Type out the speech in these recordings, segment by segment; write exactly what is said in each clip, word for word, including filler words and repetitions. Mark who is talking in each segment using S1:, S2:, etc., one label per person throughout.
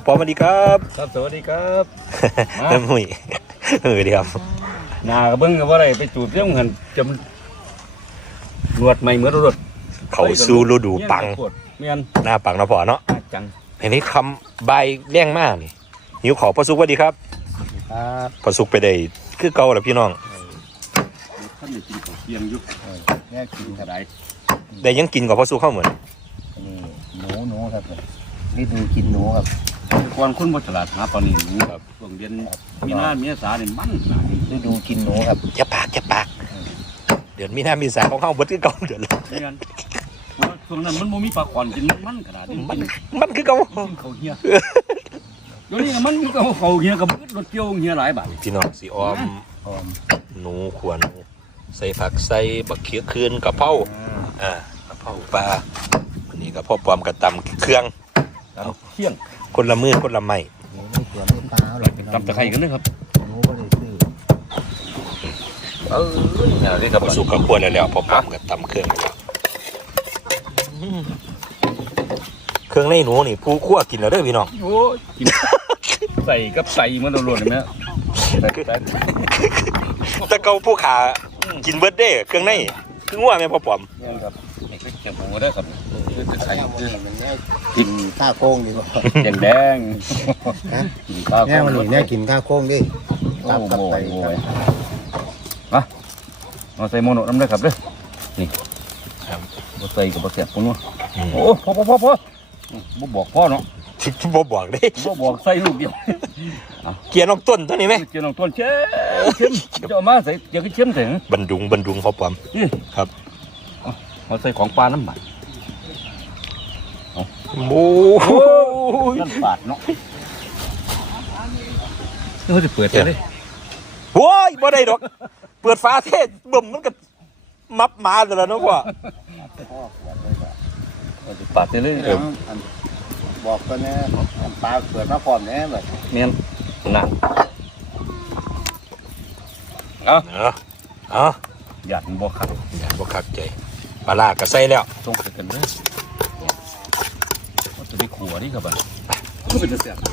S1: ปอสวัสดีครับ
S2: ครับสวัสดีครับ
S1: เริ่มหุ่ยเออดีครับ
S2: นากระเบื้องกับอะไรไปจูบเรื่องเงินจำรวดไม่เหมือนรวด
S1: เขาสู้ฤดูปัง
S2: เมียน
S1: หน้าปังนะพอเนาะ
S2: จัง
S1: อันนี้คำใบแรงมากนี่หิวขอพอสุกสวัสดีครับ
S2: ครับ
S1: พอสุกไปได้คือเก่าแล้วพี่น้อง
S2: ท่านกินข้าวเที่ยงยุคแม่กินกระได
S1: ได้ยังกินกับพอสุกเข้าเหมือน
S2: หนูหนูครับนี่ดูกินหนูครับก่อนคุณบฉลาดหาตอนนี้หนูครับช่วงเดือนมีนาเมษาเนี่ยมันนี่ดูกินหนูครับ
S1: จะปากจะปากเดือนมีนามีสาของเข้าเบิดคือเก่าเดือนเลย
S2: ช่วงนั้นมันโมมีปลาขอนกินมันขนาดนี้
S1: มันมันคือเก่า
S2: เขาเหี้ยเดี๋ยวนี้มันเขาเขาเหี้ยกับรถเกี่ยวเหี้ยหลายบาท
S1: พี่น้องสีออมหนูขวานใส่ผักใส่บักเขียคืนกะเพราอ่ากะเพราปลาวันนี้กะเพราปลอมกระตำเครื่อง
S2: เอาเที่ยง
S1: คนละมือคนละไม้
S2: ตำตะไคร้กันนะครับ
S1: เออนี่กับสุกกับขวดแล้วพอปลอมกับตำเครื่องแล้วเครื่องในหนูนี่ผู้คั่วกินแล้วเด้อพี่น้อง
S2: โอ้กินใส่กับใส่มันรวนๆเลยไหม
S1: ตะเกาผู้ขากินเบิร์ดเด้เครื่องในคืองัวแม่พอปลอม
S2: นี่ครับนี่ก็เก็บหมูได้ครับคือไข่
S3: กินข้าวโค้งดีกว่า
S2: แดงแดง
S3: กินข้าวโค้งเนี่ยเนี่ยกินข้าวโค้งดิ
S2: ตับกับไก่มามาใส่โมโนน้ำได้ครับเด้อนี่มาใส่กับบะเสียบคนนู้นโอ้พอพอพอพอบ่บอกพ่อเนาะ
S1: บ่บอกเด้
S2: บ่บอกใส่ลูกเดียว
S1: เกียร์น้องต้นตัวนี้ไหม
S2: เกียร์น้องต้นเชื่อมจะเอามาใส่เกียร์ก็เชื่อมถึง
S1: บันดุงบันดุงพอปลอมครับ
S2: มาใส่ของปลาน้ำมัน
S1: โอ้
S2: นั่นปาดเนาะเราจะเปิดเลย
S1: โว้ยบ่ได้ดอกเปิดฟ้าเทศบ่มมันก็มับมาแล้วเนาะพ่อ
S2: เราจะปาดเลย
S3: บอกกันนะปลาเปิดมาพร้อมแน่แบบ
S2: เมียนนั่นเอา
S1: เอาเอา
S2: หยาดบ่คัก
S1: หยาดบ่คักใจปลาลากระใส่แล้ว
S2: ต้องใส่กันเลยว่าจะได้ขัวนี่ครับก็เป็นจะเสียบ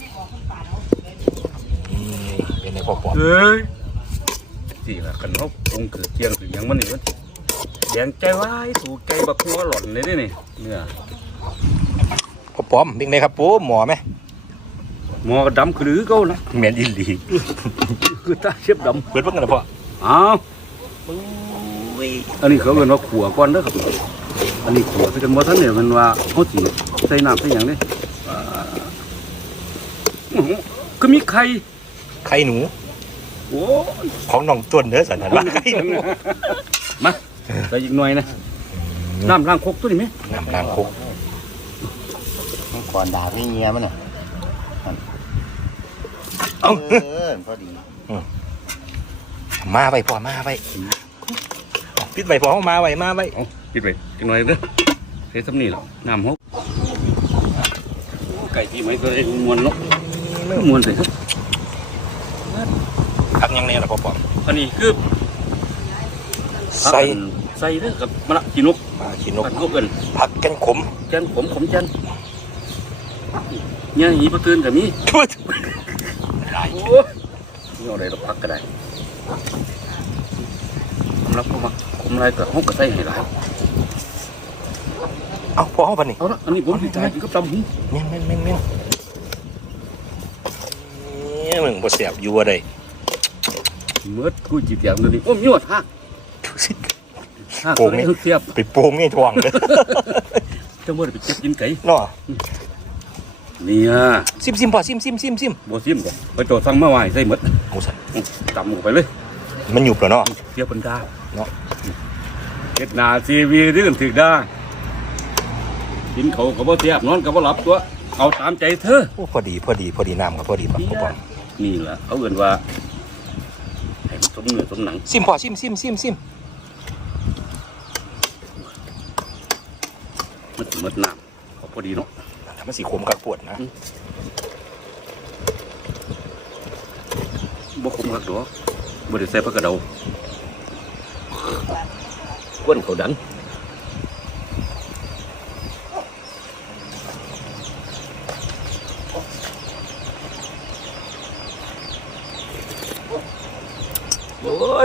S1: เป็นในพอปลอม
S2: เฮ้ยสี่ละกันเขาคงคือเจียงคือยังมันนี่มันแดงใจไว้สู่ใจบักหัวหล่อนเลยนี่เนื้อ
S1: พอปลอมเป็นไงครับปูหมอไหม
S2: หมอกระดำคือหรือเขานะ
S1: เหม็นอินดี
S2: คือตาเชียบด
S1: ำเปิดเพิ่งกันนะพ่อ
S2: อ้าวอันนี้เขาเรียกว่าขัวก้อนเด้อครับอันนี้ขัวที่กันว่าท่านเนี่ยมันว่าเขาจีใส่น้ำใส่อย่างนี้ก็มีไข่
S1: ไข่หนู
S2: โอ้
S1: ของน้องต้นเนื้อสันนิษฐานไข่หนู
S2: มาใส่อีกหน่อยนะน้ำล้างคกตัวนี้ไหม
S1: น้ำล้างคก
S3: ก่อนด่าพี่เงี้ยมันน่ะ
S1: เอา
S3: พอดี
S1: มาไปพอมาไปปิดไปพอมาไปมาไป
S2: ปิดไปอีกหน่อยเด้อเทสำนี่หรอน้ำฮกไก่ที่ไม่เคยมวนเนาะมวนเลยครับ
S1: พักยังไงล่ะพ่อปอม
S2: อันนี้คือ
S1: ใส่
S2: ใส่เด้อกับมะละขีนก
S1: ขีนก
S2: นกเกิน
S1: ผักแกงขม
S2: แกงขมขมจันเนี่ยหีปลาตื่นกับมี
S1: ช่วย
S2: ได้นี่เอาอะไรเราพักก็ได้ผมรับเข้ามาผมอะไรกับห้องกระไซให้หลาย
S1: เอาพอห้องพันนี่
S2: เอาละอันนี้ผมติดใจถึงกับตำหู
S1: เม่นเม่นเม่นเม่นเนี่ยมึงบ่เสียบอยู่อะไร
S2: เมื่อคุยจีบอย่างเดียวนี้โอ้ยอดฮักฮักโป่งนี่เสียบ
S1: ไปโป่งนี่ทวงเลย
S2: จะเมื่อไปเจ็บกินไก่
S1: เนาะ
S2: เนี่ย
S1: ซิมซิมพอซิมซิมซิมซิม
S2: บ่ซิมก่อนไปโจทย์สั่งมาไหวใส่หมด
S1: หมูสัน
S2: ตำไปเลย
S1: มันอยู่เปล่าเนาะ
S2: เสียบเป็นดาเนาะเฮ็ดนาซีวีที่กันถึกได้กินเขาก็บ่เสียบนอนก็บ่หลับตัวเอาตามใจเธอ
S1: พอดีพอดีพอดีน้ำกับพอดีปั๊บปั๊บ
S2: นี่แหละเขาเอ่นว่าให้มันสมเนื้อสมหนัง
S1: ซิมพอซิมซิมซิมซิม
S2: มันหมดน้ำเขาพอดีเนาะ
S1: มันสีขมกัดปวดนะ
S2: บ่ขมกัดหรอบ่ได้ใส่ผักกระเดาก้นเขาดัน
S1: พ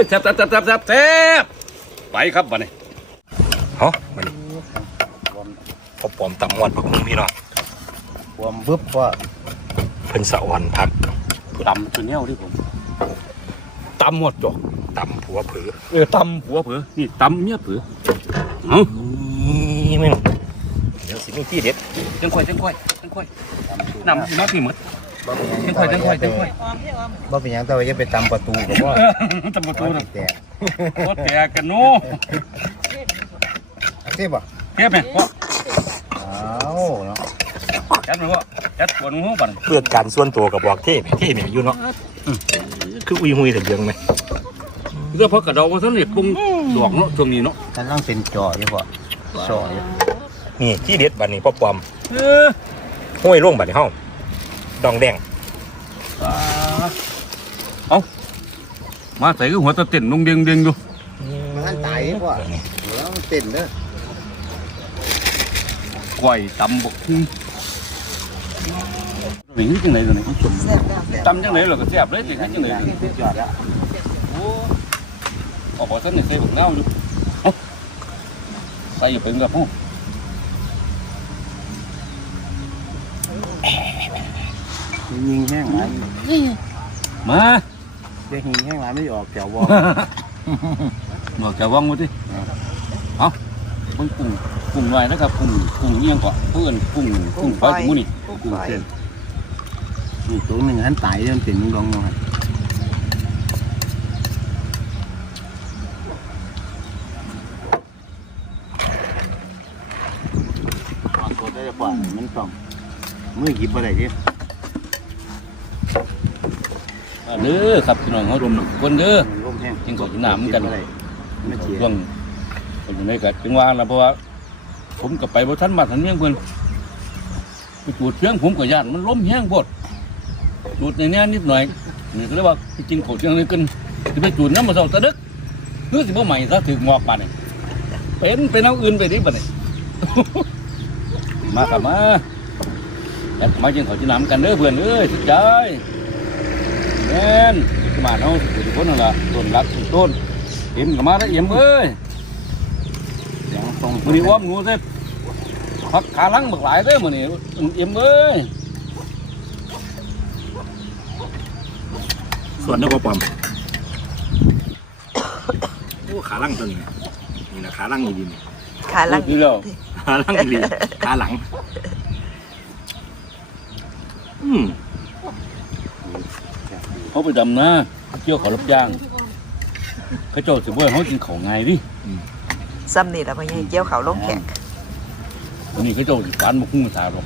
S2: แซ่บแซ่บแซ่บแซ่บแซ่บแซ่บไปครับบัดนี้
S1: เฮ้มันพอปอมตำมวนพักมุ้งพี่น้อง
S3: ความบึ้บว่า
S1: เพิ่นสะอ่อนพัก
S2: ตำตัวเนี้ยที่ผมตำหมดจอก
S1: ตำผัวเผือ
S2: เออตำหัวเผือนี่ตำเมียเผือเอ้า
S1: นี่มึงเดี๋ยวสิมีที่เด็ด
S2: จังค่อยจังค่อยจังค่อยนำสิมาพี่หมดจังค่อยจังค่อยจังค่อย
S3: บ่เป็นหยังแต่ว่าจะไปตำประตูกับว่า
S2: ตำประตูน่ะ
S3: แต่
S2: โคตรแก่กันโน้
S3: เสียบ่
S2: เฮ็ดไหมพ่อ
S3: เอาเนาะ
S2: จัดไหมพ่อจัดปวดหัวบัดนี้
S1: เพื่อการส่วนตัวกับบอกเท่เท่เนี่ยอยู่เนาะคืออุยหุยแต่เดียงไหม
S2: เรื่องพักกระเดาว่าซั่นนี่ปรุงดอกเนาะช่วงนี้เนาะ
S3: ท่านต้องเป็นจออยู่บ่จออยู่
S1: นี่ที่เด็ดบัดนี้พ่อปอม
S2: เออ
S1: ห้วยลงบัดนี้เฮาดองแดง
S2: เอามาใส่ก็หัวตะเต้นลงเด้งเด้งอยู่
S3: มันท่านตายบ่แล้วมันเต้นเด้อ
S2: ก้อยตำบกหุ่งวิ่งจังไหนตัวนี้ตำจังไหนเราก็แซ่บเลยสิจังไหน
S3: ยอดแล้ว
S2: โอ้ออกบ่ซั่นนี่ใส่บักนาวอยู่เอ้าใส่เป็นกับผู้
S3: ยิงแห้งหลาย
S2: มา
S3: จะยิงแห้งหลายไม่ออกแถวบ่
S2: หนวกจะว่างมาดิเอาเบิ่งกุ้งกุ้งหน่อยนะครับกุ้งกุ้งเอียงก่อนเพื่อนกุ้งกุ้งไฟกุ้งมูนี่
S3: กุ้งเต้นนี่ตัวหนึ่งท่านตายเรื่องเต้นมึงลองหน่อยตัวได้จะปล่อยมันต้องมือหยิบอะไรดิ
S2: เด้อครับพี่น้องเขารวมคนเด้อ
S3: ร่มแห้ง
S2: จริงก็กินน้ำเหมือนกัน
S3: อะไรไม่เจีย
S2: ช่วงเป็นยังไงกันจังว่าแล้วเพราะว่าผมกับไปบ่ทันมาทันเมียงเพิ่นไปจูดเชียงผมกับญาติมันล้มแห้งโพดจูดในนี้นิดหน่อยนี่ก็เลยว่าไปกินข้าวเชียงเลยกันจะไปจูดน้ำมาเศร้าตะดึกเฮ้ยสิบ่ใหม่ซะถึงงอกบาดนี่เป็นเป็นเอาอื่นไปดิบัดนี่ มาครับมาอยากมากินข้าวจีน้ำกันเด้อเพื่อนเอ้ยสุดใจแม่นมาเนาะทุกคนนั่นล่ะต้นรักต้นเอ็มกับมาได้เอ็มเอ้ย
S3: เสียงตรง
S2: มื้อนี้อ้อมหนูเด้พักขาลังบักหลายเด้อมื้อนี้เอ็มเอ้ย
S1: ส่วนนักพ่อปอมโอ้ขาลังตัวนี้นี่นะขาลังนี่ดีนี่
S4: ขาลัง
S2: นี่แล้ว
S1: ขาลังดีขาหลังอืม
S2: เขาไปดำนาเกี่ยวเขารับจ้างเขาเจ้าสิบ่ให้เฮากินข้าวง่ายดิ
S4: ซ้ำนี่แหละพ่อใหญ่เกี่ยวเขาลงแขก
S2: วันนี้เขาเจ้าสิปานบ่คุ้งสาหรอก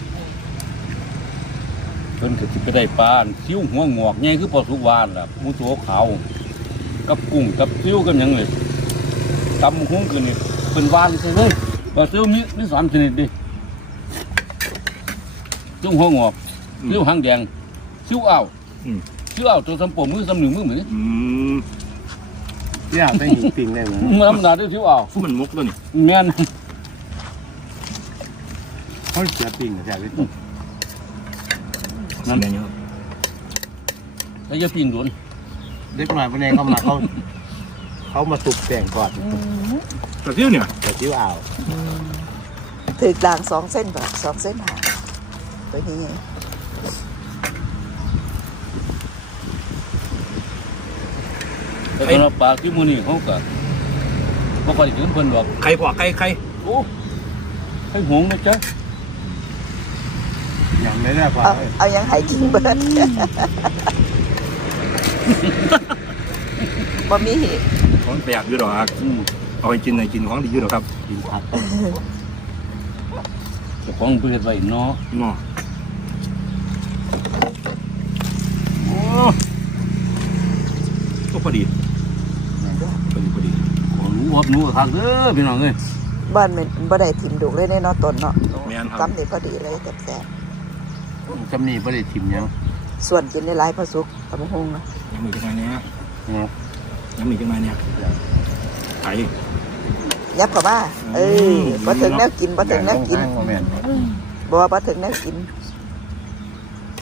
S2: เพิ่นก็สิไปได้ปลาซิ้วหัวงอกใหญ่คือปลาสุกวานล่ะหมูตัวขาวกับกุ้งกับซิ้วกับหยังเลยตำหุ้งขึ้นนี่เป็นวานใช่เลยปลาซิ้วมีมีสามชนิดดิซิ้วหัวงอกซิ้วหางแดงซิ้วอ้าวซิ้วอ้าวตัวสำปมมือสำหนึ่งมือเหมือน
S1: อืม
S3: เนี่ยได้หิงปิงได้เหมือน
S2: มันธรรมดาด้วยซิ้วอ้าว
S1: ฟูมันมุกตัวนี้
S2: แม่น
S3: เขาเสียปิงแต่ไม่
S1: นั่นเอง
S2: แล้วจะปีนโดน
S3: เด็กหน่อยพวกนี้เขามาเขาเขามาตุบแต่งก่อน
S1: แต่เที่ยวเนี่ย
S3: แต่จิ้วอ่าว
S4: ถือด่างสองเส้นแบบสองเส้นหาตัวนี้
S2: แต่สำหรับปลาที่มือนี่เขาก็บ่ค่อยกินเพิ่นดอก
S1: ใครพอใครใคร
S2: โอ้ให้หวงนะจ๊ะ
S3: อย่างนี้แหละกว่า
S4: เอาเอายังไห้กินเบิร์ดบ่มี
S1: ของแปลกอยู่หรอก
S2: อืม
S1: เอาไปกินในกินของดีอยู่หรอกครับ
S3: กินผัก
S2: เจ้าของเพิ่นเฮ็ดไว้เนาะ
S1: เนาะโอ้ก็พอดีพอดีพอดี
S2: โอ้หนูครับหนูคักเด้อพี่น้องเอ้ย
S4: บ้านมันบ่ได้ถิ่มดุเลยในเนาะต้นเนาะ
S1: แม่นครับ
S4: กำนี่พอดีเลยแซ่บ
S3: จำนี่ไม่ได้ทิมยัง
S4: ๆส่วนกินได้หลายพอสุกตำบักหุ่งนะ
S1: ยังมีจังไงเนี่ยยังมีจังไงเนี่ยไข่
S4: ยับเข้ามาเออบ่ถึงแนวกินบ่ถึงแนวกิน
S3: โมเมนต์
S4: บ่ว่าบ่ถึงแนวกิน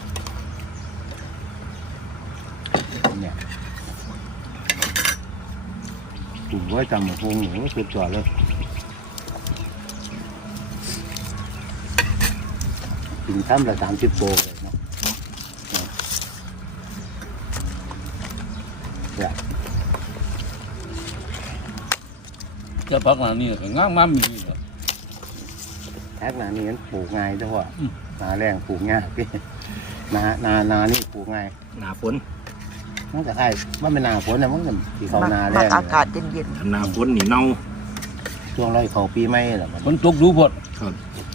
S3: เนี่ยลุ่มไว้จำหมกพุงหนูสุดยอดเลยกินซ้ำละสามสิบโปเลยเนาะเนี่ย
S2: จะพักหนานี่ก็งามมามีเหรอ
S3: แท็กนานี่มันปลูกง่ายจังหวะนาแรงปลูกง่ายพี่นานานานี่ปลูกง่าย
S1: หนาฝน
S3: มันจะไอ้ว่าเป็นนาฝนนะมันก็ที่เขา
S4: มัก
S3: นาแร
S4: มัก
S3: ง
S4: อากาศเย็น
S1: หนาฝนนี่เน่า
S3: ช่วงไรเขาปีใหม่แหละ
S2: ฝนตกดูพด
S1: ครับ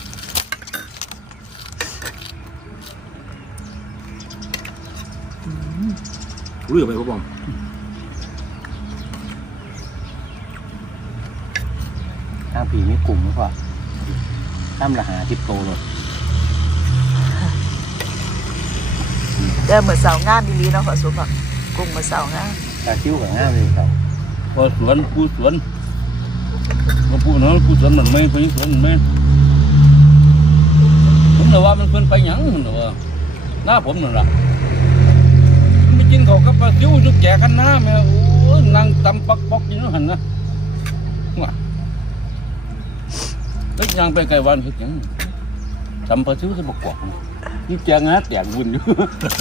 S1: เรือไปพ่อปอม
S3: ทางผีมีกลุ่มหรือเปล่าตั้มละหาทิปโตเลย
S4: ๆเด้อมื้อเช้างามอีหลีเนาะขอสุภาพกุ้งมื้อเช้างาม
S3: ตาคิ้วกับง่ามเลยครับ
S2: พอสวนผู้สวนมาผู้นั้นผู้สวนมันไม่ไปสวนมันไม่ผมเลยว่ามันเพิ่นไปหยังมันเลยว่าหน้าผมนั่นแหละมันไปกินเขาวกับปลาซิวจุกแจกันหน้าแม่โอ้ยนั่งตำปักปอกอยู่นั่นหันนะว้าเล็กยางไปไกลวันเฮ็ดหยังตำปลาซิวจะบกกอกนี่แจงงัดแจงวุ่นอยู่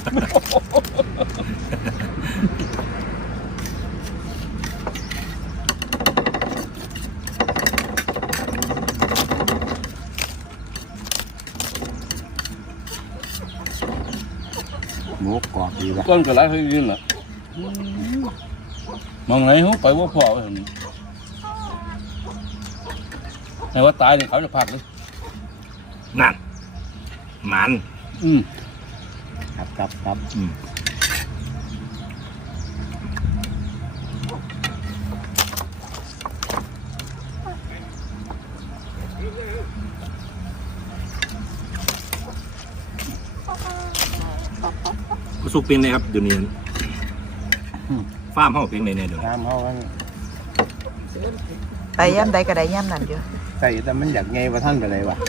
S3: หมูกรอบดีละ
S2: ก้อนก็หลายเคยยืนล่ะมองไหนเขาไปว่าพ่อเห็นแต่ว่าตายเนี่ยเขาจะพักเลย
S1: นั่นหมัน
S2: อืม
S3: ครับครับครับ
S1: อืมก็สุกเป็นเลยครับเดี๋ยวนี้ฟาร์มห้องเป็นเลยเนี่ยเดี๋ยว
S3: น้ำเขามัน
S4: ไปย่ำใดก็ได้ย่ำนั่นอยู่
S3: ใส่แต่มันอยากไงว่าท่านไปเลยวะ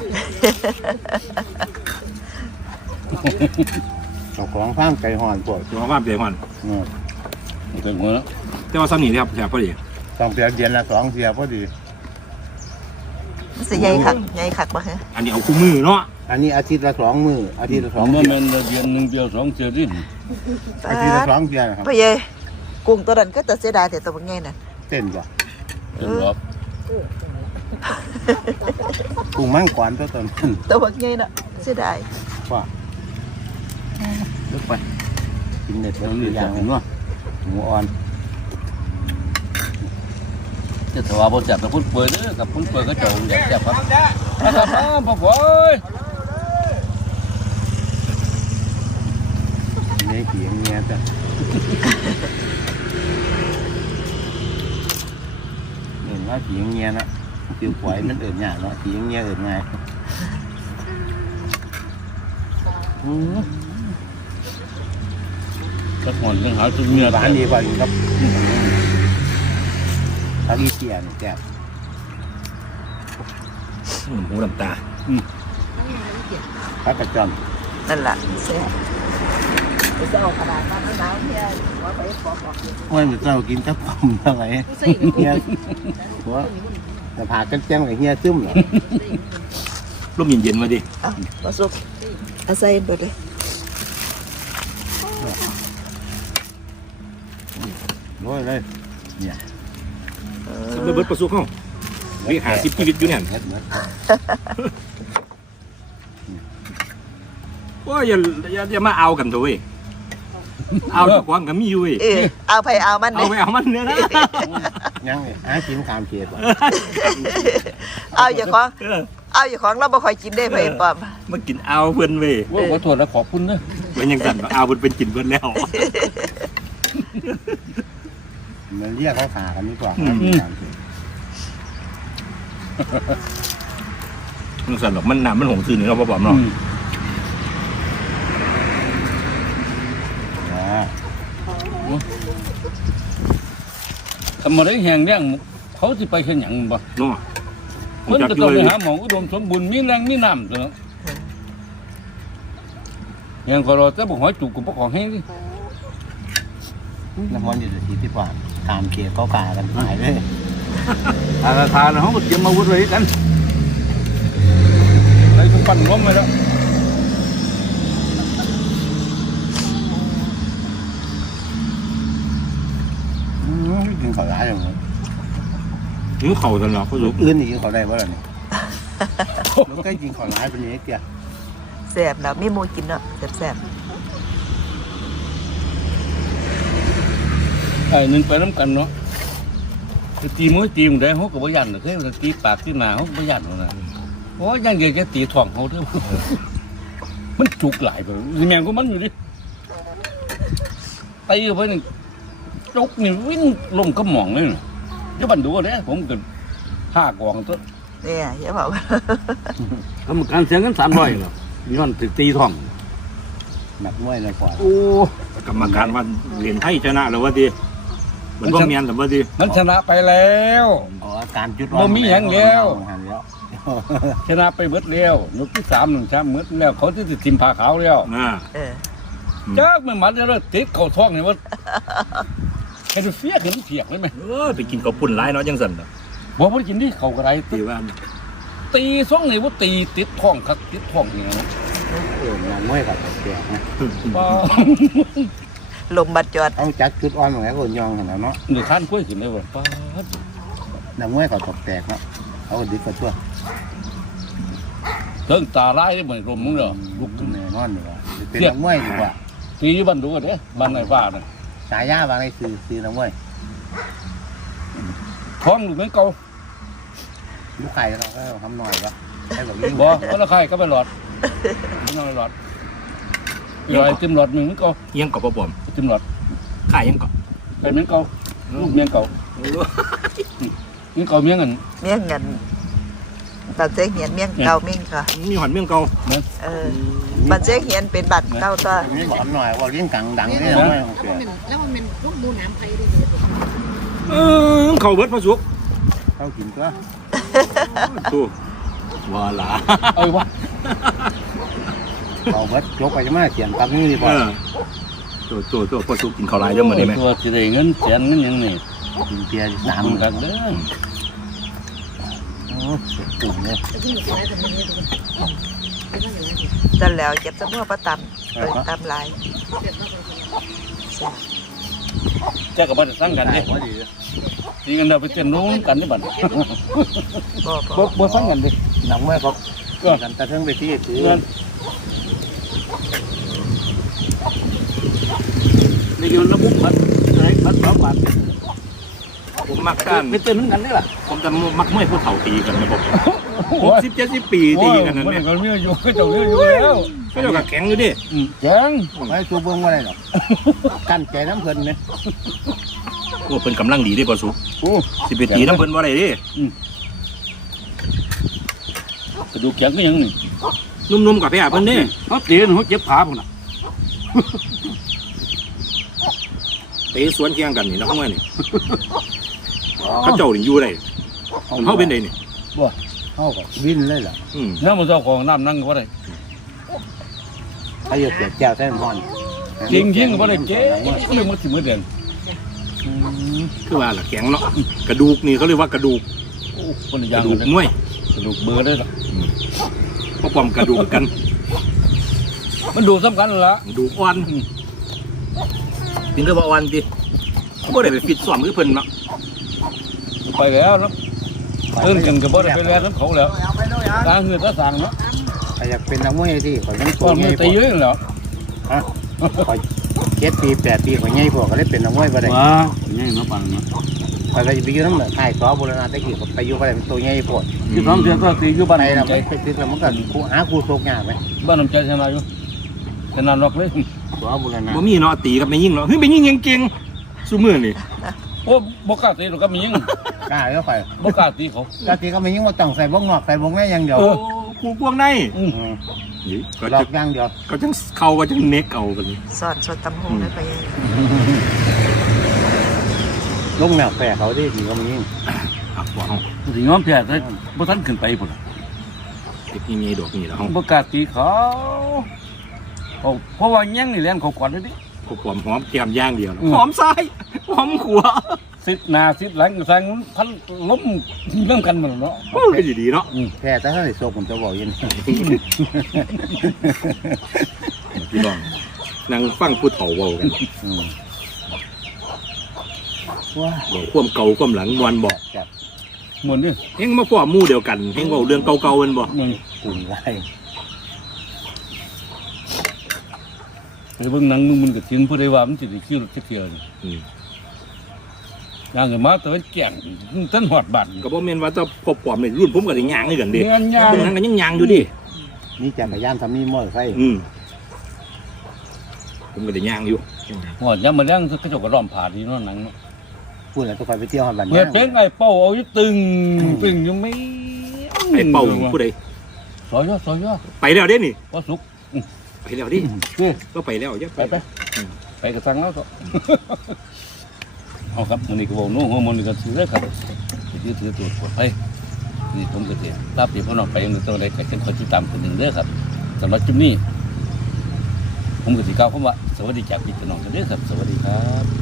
S3: เจ้าของฟาร์มไก่ห่อนพวก
S1: ตัวฟาร์มเดียวกัน
S3: อืม
S2: เกิดหัวแล้ว
S1: แต่ว่าซ้ำนี่นะครับแถบพอดี
S3: ต้องเสียเดือนละสองเสียพอดี
S4: มันสิใหญ่คักใหญ่คักบ่ฮะ
S1: อันนี้เอาคู่มือเนาะ
S3: อันนี้อาทิตย์ละสองมืออาทิตย์ละ
S2: ส
S3: ส
S2: อ
S3: อง ง
S2: เมื่อ
S3: เดื
S2: แม
S3: อน
S2: นเดือนหนึ่งเดียวสองเสียดิ้น
S3: อาทิตย์ละสองเดือนครับ
S4: พ่อใหญ่กุ้งตัวนั้นก็จะเสียดายแต่ตัวบ่ใหญ่น่ะ
S3: เต้นจ้ะ
S2: เป็นหรอก
S3: กุ้งมั่งกวนตัวตนนั้น
S4: ตัวบ่ใหญ่น่ะเสียดาย
S3: ว่าลึกไปกินเด็ด
S2: ต้
S3: แล้
S2: อ
S3: ว
S2: ง
S3: คื
S2: เรี
S3: อย
S2: น
S3: อย่าง
S2: เห็นว่า
S3: หมูอ่อน
S2: จะถวายบริจาคกับพุ่นเปิดเด้อกับพุ่นเปิดก็เจ้าอยากจับครับนะครับพ่อพ่อเอ้ย
S3: เนื้อขี้เงี้ยจ้ะเห็นว่าขี้เงี้ยนะติวปล่อยมันเอื่นหยาเนาะขี้เงี้ยเอื่นง่าย
S2: อืมสักหอนยังหาจุดเมีย
S3: หวานดีกว่าอยู่ครับทักอีเทียนแก้ว
S1: อืมหูน้ำตา
S3: พักกระจอม
S4: นั่นล่ะเสียจะเอากระดาษมาหนาวๆเนี่ยว่าไปปอกออกอยู่
S3: โอ้ยมันเจ้ากินกับปั๊มอะไรเฮียหัวแต่ผ่ากันแจ้งกับเฮียซึมเหรอ
S1: ร่มเย็นๆมาดิ
S4: เอ้าบ่สุกเอาใส่เบิดเลย
S3: โอ้ยเลยเนี่ย
S1: สำหรับเบิร์ดประสุกเขาวิหาสิบชีวิตอยู่เนี่ย
S3: เฮ็ดเหมือน
S1: ว่าอย่าอย่าอย่ามาเอากันตัวเว้ยเอาเจ้าของก็มีอยู่เว้ย
S4: เออเอาไปเอามัน
S1: เอา
S4: เด้
S1: ไปเอามันเนี่ยนะ
S3: ยังเลยหากินขามเขตว่ะ
S4: เอาอย่าของ
S1: เออ
S4: เอาอย่าของเราบ่ค่อยกินได้ไผปอม
S1: มากินเอาเพื่อนเว้ย
S2: ว่าขอโทษและขอบคุณนะ
S1: เป็นยังกันว่าเอาเพื่อนเป็นกินเพื่อนแล้ว
S3: มันเรียกเขาขากันดีกว่า
S1: มันสั่นหรอกมันหนามันหงซื้อหนึ่งเราบ่บอกเนาะ
S2: ทำมาได้แห่งเนี่ยเขาจะไปเห็นอย่างบ่
S1: เนาะ
S2: มันจะต้องไปหาหมออุดมสมบูรณ์มีแรงมีน้ำตัวอย่างก็รอแต่บอกหอยจุกกับพวกของแห้งดิ
S3: น้ำมันอยู่ที่ที่บ้านตามเกียร์เขากากันหายเลย
S2: อาคารเขาก็เตรียมอาวุธไว้กันไอ้ตุ้มปั้นล้มไปแล้ว
S3: กินข้าวร้ายอย่างนี้
S1: หิวเข่าตลอดพ่อสุก
S3: อื่นกินข้าวได้บ่ล่ะนี่มันใกล้กินข้าวร้ายเป็นนี้เกียร์
S4: แซ่บเนาะมีหมูกินเนาะแซ่บ
S2: ไอ้นึงไปน้ำกันเนาะตีมือตีมันได้เขาก็บ่ยันเลยเฮ้ยตีปากตีหน้าเขาก็บ่ยันเลยนะโอ้ยังเกี่ยวกับตีท้องเขาเถอะมันจุกหลายไปนี่แมงก็มันอยู่ดิตีเข้าไปนี่จุกนี่วิ่งลงกระหม่องเลยนะเดี๋ยวบันดูเลยผมก็ห้ากองตัว
S4: ๆเนี่ยอย่าบอกว่า
S2: กรรมการเสียงกันสามร้อยเหรอย้อนตีท้อง
S3: หนักมวยนะกว่า
S2: โอ้
S1: กรรมการว่าเหรียญไทยชนะแล้วว่าดีมันบ่เมียนแต่ว่าดี
S2: มันชนะไปแล้ว
S3: อ๋อการจุด
S2: บ่มีหยังแล้ว
S3: หันแล้ว
S2: ชนะไปเบิดแล้วนกที่สามหนึ่งแชมป์เบิดแล้วเขาที่ติดทิมผาขาวแล้ว
S1: อ่า
S4: เออ
S2: จ้าไม่มัดแล้วติดเข่าท้องเนี่ยว่าแค่ดูเฟี้ยเห็นเพียกเลยไหม
S1: เออไปกินข้าวปุ้นหลายเนาะจังซั่นน่ะ
S2: บอกว่ากินที่เข่ากระไร
S1: ตีว่า
S2: ตีซ่องเลยว่าตีติดท้องคักติดท้องอย่างนั้น
S3: เออหนักมวยกับแตกนะ
S2: ป้า
S4: ลมบัดจอด
S3: ต้องจัดจุดอ่อนเหมือนกันคนยองขนาดเนาะ
S2: หนึ่งขั้นกล้วยขึ้นเลยว่าป้า
S3: หนักมวยกับตกแตกเนาะเอาดิบกับชั่ว
S2: เทิงตาไล่ได้เหมือนลมมึงเหรอ
S3: ลุกขึ้นแน่นอนดีกว่าเป็นนักมวยดีกว่า
S2: ตีอยู่บ้านดูกันเด้บ้านไหนบ้านน่ะ
S3: สายยาบางไอ้คือคือนักมวย
S2: ท้องหรือไม่เก่า
S3: ลูกไข่เราก็ทำหน่อยวะให้แบบนี้
S2: บ่ก็ละใครก็ไปหลอดไม่นอนหลอดอีกหน่อยเต็มหลอดหนึ่งมันเก่า
S1: เอียงกับบ่บ่ม
S2: เต็มหลอด
S1: ขายยังก่อน
S2: ไอ้เมียงเก่าลูกเมียงเก่าเมียงเก่าเมียงอัน
S4: เมี่ยงเงินบัดเจ๊เหียนเมี่ยงเก่าเมี่ยงค่ะ
S1: มีหอนเมี่ยงเก่า
S4: เออบัดเจ๊เหียนเป็นบัตรเก่าตัว
S3: นี่บอกหน่อยว่าเลี้ยงกังดังนี่
S5: แล้ว
S3: นักมวย
S5: มันเป็นแล้วมันเป็นลูกบูน้ำไผ่ด้วย
S1: เออเข้าเบิดพ่อสุก
S3: เขากินก็
S1: ตู้ว่าล่ะ
S2: เอาวะ
S3: เอาเบิดยกไปจะมาเขียนตับนี่ดีก
S1: เอ
S3: ว่า
S1: อตัวตัวตัวพ่อสุกกินข้าวหลายเด้อมื้อนี้แม่
S2: ตัวสิได้เงินแสนเงินหยังนี่
S3: กินเบียร์สาม
S2: ทำ
S3: กั
S2: กัน นเด้อ
S3: โอ้ตุ่มเนี่ย
S5: แล้วที่อยู่ที่ไหนตรงนี้ตรงนี้เป็นว่าอย่างไร
S4: แต่แล้วเจ็บสมองประตำเปิดตำลาย
S5: เด็ดมากเลย
S2: แจ้ากับบ้านสั่งกันดิ
S3: ว่าดี
S2: ตีกันเราไปเต้นนู้นกันนี่บัด
S4: บ่
S2: บ่
S4: บ่
S2: บ่สั่งกันดิ
S3: นักมวยเขา
S2: ก็
S3: กันแต่เทิงไปที่คือ
S2: เงินในเดือนละบุกพัดอะไรพัดสองบาท
S1: ผมมักกัน
S2: ไปเต้นนู้นกันได้ล่ะ
S1: ผมจะมักมวยผู้เฒ่าตีกันนะผมหกสิบเจ็ดสิบปีตีกันนั่น
S2: โอ้ย
S1: เนี่ย
S2: มันก็มีอยู่ก็จะมีอยู่แล้ว
S1: ก็เจ้าก็แข็งอยู่ดิ
S2: อืมแจ้ง
S3: ไม่ตัวเบิ้งว่าอะไรหรอกกั้นใจน้ำเพลินเนี่ย
S1: โอ้เป็นกำลังดีดิพ่อสุก
S2: โอ้
S1: สิไปตีน้ำเพิ่นว่าไรดิ
S2: กระดูกแข็งก็ยังนี่
S1: นุ่มๆกับพี่อาเพิ่นนี่
S2: เขาตีนเขาเจ็บขาพุ่นน่ะ
S1: ตีสวนเคียงกันนี่นะข้างในนี่เขาเจ้านี่อยู่ได้เขาเป็นไดนี่
S3: เข้ากับวินเลยเหรอ
S1: อืม
S2: น้ำมันเจ้าของน้ำนั่งก็บ่ได้
S3: ถ้าอยู่เสียแก้วแท้นอน
S2: จริงจริงก็บ่ได้เก๋เรื่องมันสิมื้อเดือน
S1: คือว่าล่ะแข็งเนาะกระดูกนี่เขาเรียกว่ากระดูก
S2: โอ้คนละอก ย่าง
S1: ระดูก
S2: เลย
S1: มวย
S2: กระดูกเบอร์ได้ล่ะ
S1: เพราะความกระดูกกัน
S2: มันดูสำคัญละ
S1: กระดูกอ่อนถึงก็ว่าอ่อนดิเขาบ่ได้ไปฟิตซ้อมคือเพิ่นเนาะ
S2: ไปแล้วเนาะเอิ้นกันก็บ่ได้ไปแล้วน้ำเขาแล้วตาเหือดตาสางเนาะ
S3: ถ้าอยากเป็นนักมวยที่ข่อยยัง
S2: ต
S3: ตั
S2: อ
S3: วน ให
S2: มั
S3: ญ่
S2: น
S3: พ
S2: ตี
S3: อ
S2: เยอะแล้ว
S3: ฮะข่อยเจ็ดปีแปดปีข่อยใหญ่พอก็เลยเป็นนักมวยบ่ได้
S2: ว้านี่เนาะปันเนาะ
S3: ข่อยก็จะไปอยู่น้ำเหนือค่ายสอบุรณะตะกี้ไปอยู่ก็ได้เป็นตัวใหญ่พอ
S2: ที่ท้องเสียก็ตีอยู่บ้าน
S3: ไปเรา
S2: น้ำใจ
S3: ไปติดแล้วมันก็ครูหาครูโชคยากไหม
S2: บ้านน้ำใจชนะอยู่ชนะนอกเลย
S3: สอบุรณะ
S1: บ่มีเนาะตีกับแม่ยิ่งเนาะเฮ้ยแม่ยิ่งเก่งๆซุมื้อนี่
S2: โอ้บ่กล้าตีหรอกก็มียิง
S3: กล้าแล้วข่อย
S2: บ่กล้าตีเขา
S3: กล้าตีก็ไม่ยิ่งว่าต้องใส่บ้องนอกใส่บ้องแม่อย่างเดียว
S1: โอ้ครูพวกใน
S2: อืม
S3: อืม
S1: นี่ก็
S3: หลอ
S1: จะ
S3: กอย่างเดียว
S1: ก็จังเข้าก็จังเน็กเอากันนี่
S4: สอนสดตำหงได้ไป
S3: ลงแนวแฝเขาดิทีก็ไม่ยิ่ง
S1: อ่ะบ่เฮา
S2: สิยอมแพ้แต่บ่ทันขึ้นไปพุ่นน่ะ
S1: เด็กนี่มีดอกนี่แล้วเฮา
S2: บ่กล้าตีเขาเอาเพราะว่ายังนี่แล่นเขาก่อนเลยดิ
S1: อก็ความหอมแก้มย่างเดียวหอมซ้ายหอมขวา
S2: ซิดหนาซิดหลังสั่งพันล้มเริ่มกันหมดเนาะ
S1: โอ้ยดีเนาะ
S3: แค่แต่ถ้าใส่โซผมจะบอกยิน
S1: พี่น้องนั่งฟังผู้เฒ่าเว้ากัน
S3: ว้า
S1: บอกความเก่าความหลังมวนบอก
S3: จับ
S2: หมดนี่
S1: เฮงมาพ่อหมู่เดียวกันเฮงเว้าเรื่องเก่าๆมันบ่
S2: มึง
S3: กลุ่มไร
S2: ไอ้เบิ่งหนังมึงมันก็ทิ้งผู้ใดว่ามันสิได้คิวรถจักเที่ยวนี่
S1: อืม
S2: ย่างขึ้นมาแต่ว่าแก่งท่านหอดบัตร
S1: ก็บ่แม่นว่าจะพบปอมในรุ่นผมก็ได้ย่างคือกันเด้
S2: เงี้ยย่าง
S1: เบิ่งนั้นก็ยังย่างอยู่ดิ
S3: นี่จักรยานทำนี่มอเตอร์ไซค์
S1: อืมผมก็ได้ย่างอยู่
S2: หอดย่างมาย่างกระจกกระดอมผ่าดีเนาะหนังเนาะ
S3: พูดแล้วต้องไปไปเที่ยวหันบัน
S2: เปิดเพลงไอ้เป้าเอาอยู่ตึงตึงอยู่ไม่
S1: ไอ้เป่าผู้ใด
S2: ซอยย่อซอยย่อ
S1: ไปแล้วเด้นี่
S2: ว่าสุก
S1: ไปแล้วดิ
S2: นี่
S1: ก็ไปแล้วอย่า
S2: ไปไปไปกระสังแล้วก็ เอาครับมันนี่ก็บอกนู้หัวมันนี่ก็ซื้อเลยครับถือถือตัวปวดไปนี่ผมก็เสียทราบดีพ่อน้องไปยังตัวใดก็เป็นคนที่ตามคนหนึ่งเด้อครับสำหรับจุดนี้ผมก็สิกล่าวคำว่าสวัสดีจากพี่น้องกันเด้อครับสวัสดีครับ